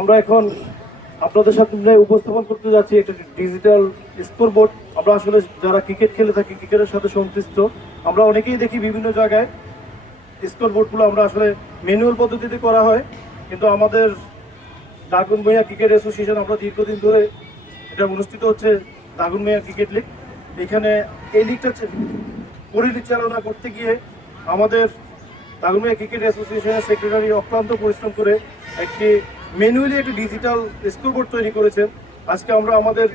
আমরা এখন আপনাদের সামনে উপস্থাপন করতে যাচ্ছি একটা ডিজিটাল স্কোর বোর্ড। আমরা আসলে যারা ক্রিকেট খেলে থাকি, ক্রিকেটের সাথে সংশ্লিষ্ট, আমরা অনেকেই দেখি বিভিন্ন জায়গায় স্কোর বোর্ডগুলো আমরা আসলে ম্যানুয়াল পদ্ধতিতে করা হয়, কিন্তু আমাদের দাগনভূঞা ক্রিকেট অ্যাসোসিয়েশন, আমরা দীর্ঘদিন ধরে এটা অনুষ্ঠিত হচ্ছে দাগনভূঞা ক্রিকেট লিগ। এখানে এই লিগটা পরিচালনা করতে গিয়ে আমাদের দাগনভূঞা ক্রিকেট অ্যাসোসিয়েশনের সেক্রেটারি অক্লান্ত পরিশ্রম করে একটি ম্যানুয়ালি একটি ডিজিটাল স্কোরবোর্ড তৈরি করেছেন। আজকে আমরা আমাদের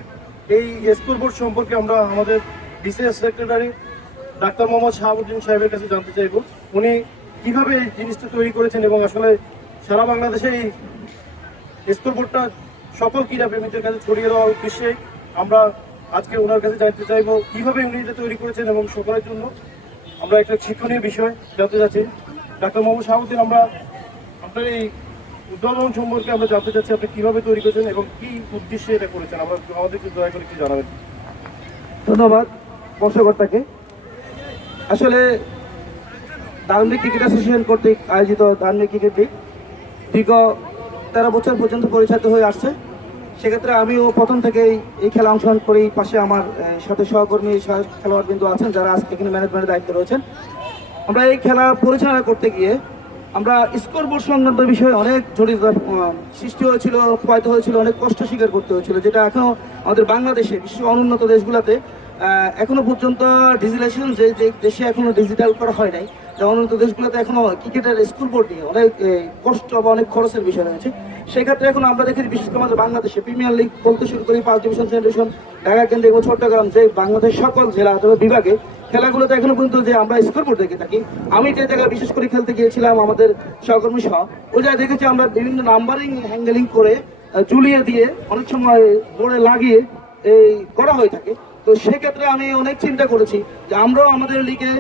এই স্কোরবোর্ড সম্পর্কে আমরা আমাদের BCS secretary doctor Mohammad Shahabuddin সাহেবের কাছে জানতে চাইব, উনি কীভাবে এই জিনিসটা তৈরি করেছেন এবং আসলে সারা বাংলাদেশে এই স্কোরবোর্ডটা সকল ক্রীড়াপ্রেমীদের কাছে ছড়িয়ে দেওয়ার উদ্দেশ্যে আমরা আজকে ওনার কাছে জানতে চাইব কীভাবে উনি এটা তৈরি করেছেন এবং সকলের জন্য আমরা একটা শিক্ষণীয় বিষয় জানতে চাচ্ছি। ডাক্তার মোহাম্মদ শাহাবুদ্দিন, আমরা আপনার এই উদ্ভাবন সম্পর্কে আমরা জানতে চাচ্ছি, আপনি কীভাবে তৈরি করেছেন এবং কী উদ্দেশ্যে এটা করেছেন, আমরা আমাদেরকে দয়া করে একটু জানাবেন। ধন্যবাদ বর্ষকর্তাকে। আসলে দাগনভূঞা ক্রিকেট অ্যাসোসিয়েশন কর্তৃক আয়োজিত দাগনভূঞা ক্রিকেট লিগ দীর্ঘ 13 বছর পর্যন্ত পরিচালিত হয়ে আসছে। সেক্ষেত্রে আমিও প্রথম থেকেই এই খেলা অংশগ্রহণ করি। পাশে আমার সাথে সহকর্মী খেলোয়াড়বৃন্দ আছেন যারা আজকে এখানে ম্যানেজমেন্টের দায়িত্বে রয়েছেন। আমরা এই খেলা পরিচালনা করতে গিয়ে আমরা স্কোরবোর্ড সংক্রান্ত বিষয়ে অনেক জটিলতার সৃষ্টি হয়েছিল, প্রয়াত হয়েছিল, অনেক কষ্ট স্বীকার করতে হয়েছিল, যেটা এখনও আমাদের বাংলাদেশে বিশেষ অনুন্নত দেশগুলোতে এখনো পর্যন্ত ডিজিটালাইজেশন যে দেশে এখনো ডিজিটাল করা হয় নাই, অনুন্নত দেশগুলোতে এখনো ক্রিকেটের স্কোরবোর্ড নিয়ে অনেক কষ্ট বা অনেক খরচের বিষয় রয়েছে। সেক্ষেত্রে এখন আমরা দেখি বিশেষ করে আমাদের বাংলাদেশে প্রিমিয়ার লিগ বলতে শুরু করি, 5 ডিভিশন, সেন্ট্রেশন, ঢাকা কেন্দ্র এবং চট্টগ্রাম, যে বাংলাদেশ সকল জেলা অথবা বিভাগে খেলাগুলোতে এখনো পর্যন্ত যে আমরা স্কোরবোর্ড দেখে থাকি। আমি যে জায়গায় বিশেষ করে খেলতে গিয়েছিলাম আমাদের সহকর্মী সহ, ওই জায়গায় দেখেছি আমরা বিভিন্ন নাম্বারিং হ্যান্ডেলিং করে ঝুলিয়ে দিয়ে অনেক সময় বোর্ডে লাগিয়ে এই করা হয়ে থাকে। তো সেক্ষেত্রে আমি অনেক চিন্তা করেছি যে আমরাও আমাদের লিগে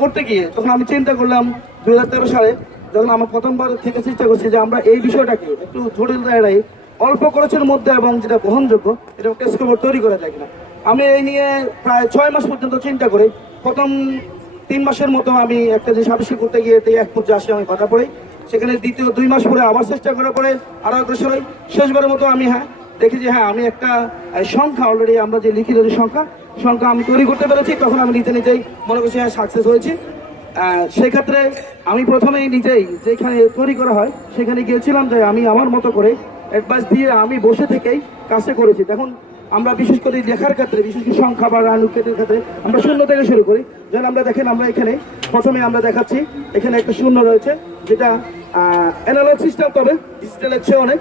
করতে গিয়ে তখন আমি চিন্তা করলাম 2013 সালে যখন আমরা প্রথমবার থেকে চেষ্টা করছি যে আমরা এই বিষয়টাকে একটু জটিল জায়গায় অল্প খরচের মধ্যে এবং যেটা বহনযোগ্য এটা একটা স্কোরবোর্ড তৈরি করা যায় কিনা। আমি এই নিয়ে প্রায় 6 মাস পর্যন্ত চিন্তা করি। প্রথম 3 মাসের মতো আমি একটা যে সাবিষ্কার করতে গিয়ে এক পর্যায়ে আসে আমি বাধা পড়ি। সেখানে দ্বিতীয় 2 মাস পরে আবার চেষ্টা করার পরে আরও অগ্রসর হই। শেষবারের মতো আমি দেখি যে আমি একটা সংখ্যা অলরেডি আমরা যে লিখিত যে সংখ্যা আমি তৈরি করতে পেরেছি। তখন আমি নিজেই মনে করছি সাকসেস হয়েছি। সেক্ষেত্রে আমি প্রথমেই নিজেই যেখানে তৈরি করা হয় সেখানে গিয়েছিলাম যে আমি আমার মতো করে অ্যাডভাইস দিয়ে আমি বসে থেকেই কাজটা করেছি। দেখুন আমরা বিশেষ করে লেখার ক্ষেত্রে, বিশেষ করে সংখ্যা বা রান উইকেটের ক্ষেত্রে আমরা শূন্য থেকে শুরু করি। যেন আমরা দেখেন আমরা এখানে প্রথমে আমরা দেখাচ্ছি এখানে একটা শূন্য রয়েছে, যেটা অ্যানালগ সিস্টেম, তবে ডিজিটালের চেয়ে অনেক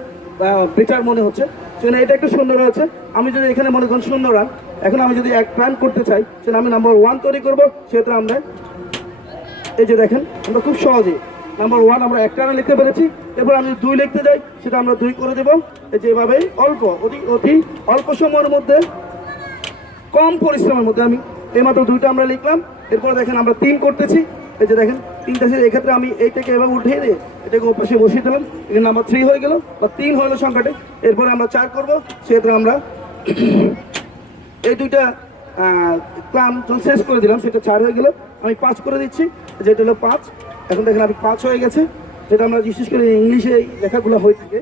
বেটার মনে হচ্ছে। সেখানে এটা একটা শূন্য রয়েছে। আমি যদি এখানে মনে করেন 0 রান, এখন আমি যদি 1 রান করতে চাই সেটা আমি নাম্বার 1 তৈরি করবো। সেটা আমরা এই যে দেখেন আমরা খুব সহজেই নাম্বার 1 আমরা 1 রান লিখতে পেরেছি। এরপর আমি 2 লিখতে যাই, সেটা আমরা 2 করে দেবো। এই যে এভাবেই অতি অল্প সময়ের মধ্যে কম পরিশ্রমের মধ্যে আমি এইমাত্র 2টা আমরা লিখলাম। এরপর দেখেন আমরা 3 করতেছি। এই যে দেখেন 3টা, এক্ষেত্রে আমি এইটাকে এভাবে উঠিয়ে দিয়ে এটাকে ওপাশে বসিয়ে দিলাম। এখানে নাম্বার 3 হয়ে গেল বা 3 হলো সংখ্যাটি। এরপরে আমরা 4 করবো। সেক্ষেত্রে আমরা এই 2টা ক্লাম শেষ করে দিলাম, সেটা 4 হয়ে গেল। আমি 5 করে দিচ্ছি, যেটা হলো 5। এখন দেখেন আমি 5 হয়ে গেছে, যেটা আমরা বিশেষ করে ইংলিশে লেখাগুলো হয়ে থাকে।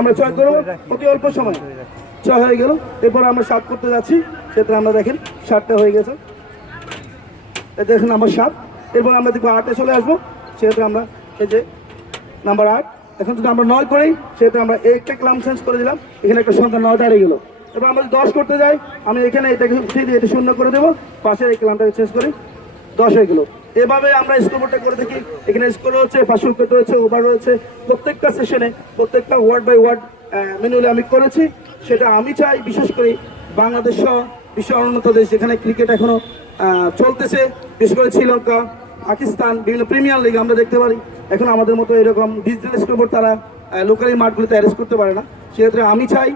আমরা 6 করবো অতি অল্প সময়, 6 হয়ে গেল। এরপর আমরা 7 করতে যাচ্ছি, সেটা আমরা দেখেন 7টা হয়ে গেছে। দেখেন নাম্বার 7। এরপর আমরা দেখবো 8-এ চলে আসবো। সেক্ষেত্রে আমরা এই যে নাম্বার 8। এখন যদি আমরা 9 করি, সেক্ষেত্রে আমরা একটা ক্লাম চেঞ্জ করে দিলাম, এখানে একটা সংখ্যা 9 দাঁড়িয়ে গেল। এবার আমরা 10 করতে যাই, আমি এখানে এটাকে উঠিয়ে দিয়ে এটা 0 করে দেবো, পাশের এই ক্লামটাকে চেঞ্জ করি, 10 হয়ে গেল। এভাবে আমরা স্কোরবোর্ডটা করে থাকি। এখানে স্কোর রয়েছে, পাশে উইকেট রয়েছে, ওভার রয়েছে। প্রত্যেকটা সেশনে প্রত্যেকটা ওয়ার্ড বাই ওয়ার্ড ম্যানুয়ালি আমি করেছি। সেটা আমি চাই বিশেষ করে বাংলাদেশ সহ বিশ্ব অনুন্নত দেশ যেখানে ক্রিকেট এখনও চলতেছে, বিশেষ করে শ্রীলঙ্কা, পাকিস্তান, বিভিন্ন প্রিমিয়ার লিগ আমরা দেখতে পারি এখন আমাদের মতো এরকম ডিজিটাল স্কোরবোর্ড তারা লোকালি মাঠগুলোতে অ্যারেঞ্জ করতে পারে না। সেক্ষেত্রে আমি চাই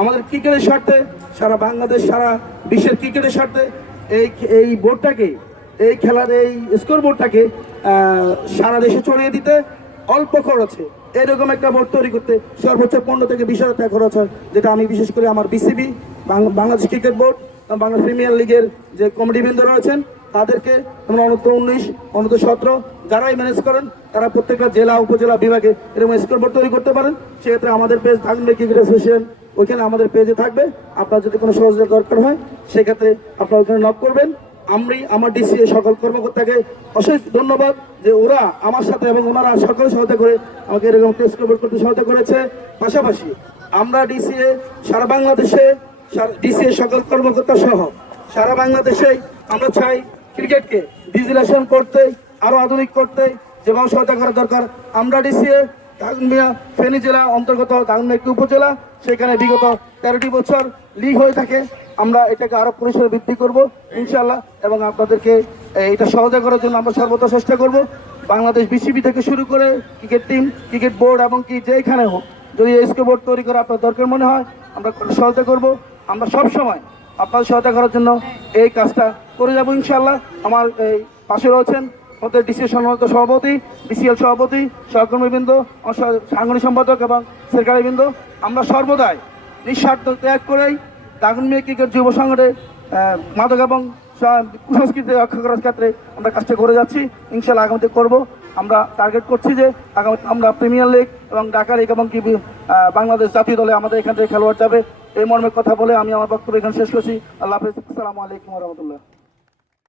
আমাদের ক্রিকেটের স্বার্থে, সারা বাংলাদেশ, সারা বিশ্বের ক্রিকেটের স্বার্থে এই বোর্ডটাকে, এই খেলার এই স্কোরবোর্ডটাকে সারা দেশে ছড়িয়ে দিতে অল্প খরচে এরকম একটা বোর্ড তৈরি করতে সর্বোচ্চ 15 থেকে 20 হাজার টাকা খরচ হয়, যেটা আমি বিশেষ করে আমার BCB, Bangladesh cricket board, Bangla premier লিগের যে কমিটিবৃন্দ রয়েছেন তাদেরকে আমরা অনূর্ধ্ব 19, অনূর্ধ্ব 17 যারাই ম্যানেজ করেন তারা প্রত্যেকটা জেলা উপজেলা বিভাগে এরকম স্কোরবোর্ড তৈরি করতে পারেন। সেক্ষেত্রে আমাদের পেজ ধানমন্ডি ক্রিকেট অ্যাসোসিয়েশন ওইখানে আমাদের পেজে থাকবে। আপনার যদি কোনো সহযোগিতা দরকার হয় সেক্ষেত্রে আপনারা ওখানে নক করবেন। আমার ডিসিএ সকল কর্মকর্তাকে অশেষ ধন্যবাদ যে ওরা আমার সাথে এবং ওনারা সকলে সহায়তা করে আমাকে এরকম স্কোরবোর্ড করতে সহায়তা করেছে। পাশাপাশি আমরা ডিসিএ সারা বাংলাদেশে ডিসিএ সকল কর্মকর্তা সহ সারা বাংলাদেশেই আমরা চাই ক্রিকেটকে ডিজিটালাইজেশন করতে, আরো আধুনিক করতে যেভাবে সহায়তা করা দরকার। আমরা ডিসিএ দাগনভূঞা ফেনী জেলা অন্তর্গত দাগনভূঞা একটি উপজেলা, সেখানে বিগত 13টি বছর লিগ হয়ে থাকে। আমরা এটাকে আরো পরিসরে বৃদ্ধি করব ইনশাআল্লাহ, এবং আপনাদেরকে এটা সহযোগিতা করার জন্য আমরা সর্বদা চেষ্টা করব। বাংলাদেশ বিসিবি থেকে শুরু করে ক্রিকেট টিম, ক্রিকেট বোর্ড এবং কি যেখানে হোক, যদি স্কোরবোর্ড তৈরি করা আপনার দরকার মনে হয় আমরা সহায়তা করব। আমরা সব সময় আপনাদের সহায়তা করার জন্য এই কাজটা করে যাব ইনশাআল্লাহ। আমার এই পাশে রয়েছেন আমাদের ডিসি সম্মানিত সভাপতি, ডিসিএল সভাপতি, সহকর্মীবৃন্দ, সাংগঠনিক সম্পাদক এবং সেক্রেটারিবৃন্দ। আমরা সর্বদাই নিঃস্বার্থ ত্যাগ করেই দাগনভূঞা ক্রিকেট যুব সংগঠনে মাদক এবং কুসংস্কৃতি রক্ষা করার ক্ষেত্রে আমরা কাজটা করে যাচ্ছি। ইনশাআল্লাহ আগামীতে করব। আমরা টার্গেট করছি যে আগামীতে আমরা প্রিমিয়ার লিগ এবং ঢাকা লিগ এবং কি বাংলাদেশ জাতীয় দলে আমাদের এখান থেকে খেলোয়াড় যাবে। এই মর্মে কথা বলে আমি আমার বক্তব্য এখানে শেষ করছি। আল্লাহ হাফেজ। আসসালামু আলাইকুম ওয়া রাহমাতুল্লাহ।